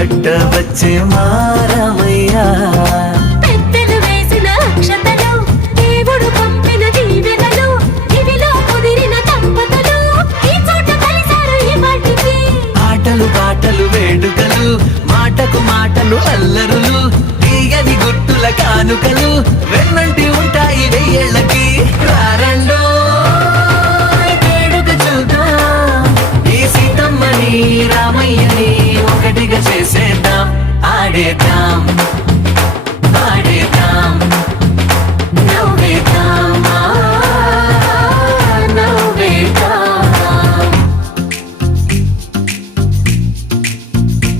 పట్ట వచ్చే మారమయ్యా. పెద్దలు వేసిన అక్షతలు, దేవుడు పంపిన దీవెనలు, ఇవిలో కుదిరిన దంపతులు ఈ చోట కలిసారు ఈ వాటికి. ఆటలు పాటలు వేడుకలు, మాటకు మాటలు అల్లరులు, తీయని గుర్తుల కానుకలు వెన్నంటి ఉంటాయి వెయ్యేళ్ళకి. రారండో వేడుక చూద్దాం, ఈ సీతమ్మని రామయ్యని ఒకటిగా చేసేద్దాం, ఆడేద్దాం.